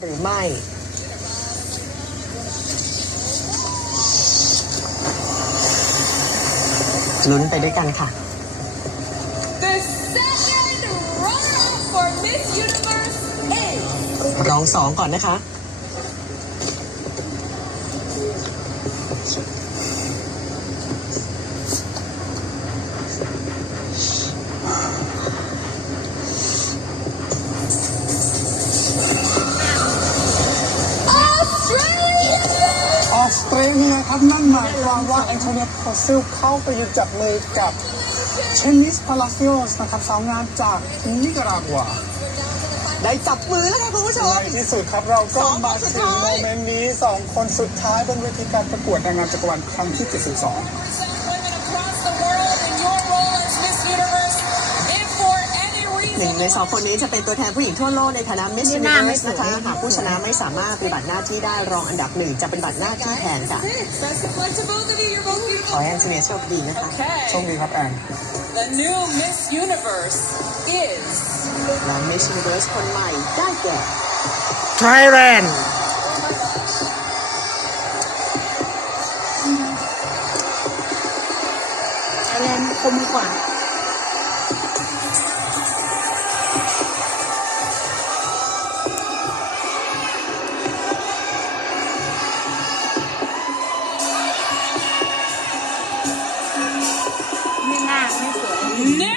หรือไม่ ลุ้นไปด้วยกันค่ะ The second runner-up for Miss Universe is รองสองก่อนนะคะ รเลียครับนั่นหมายความว่าแอนโทเนียโพซิลเข้าไปยืนจับมือกับเชนิสพาลาซิโอสนะครับสาวงามจากนิการากวาได้จับมือแล้วค่ะคุณผู้ชมในที่สุดครับเราก็สองคนมาสุดถึงท้ายโมเมนต์นี้สองคนสุดท้ายบนเวทีการประกวดนางงามจักรวาลครั้งที่ 72 หนึ่ง reason ในสองคนนี้จะเป็นตัวแทนผู้หญิงทั่วโลกในฐานะ Miss นี่หน้าไม่ Universe สวยนะคะหากผู้ชนะไม่สามารถปฏิบัติหน้าที่ได้รองอันดับหนึ่งจะเป็นบัตรหน้าที่แทนค่ะ best of luck to both of you. You're both ขอ beautiful. ให้แอนโทเนียโชคดีนะคะโชคดีครับแอน The new Miss Universe is และ Miss Universe คนใหม่ได้แก่ Thailand ไทยแลนด์คมกว่า No!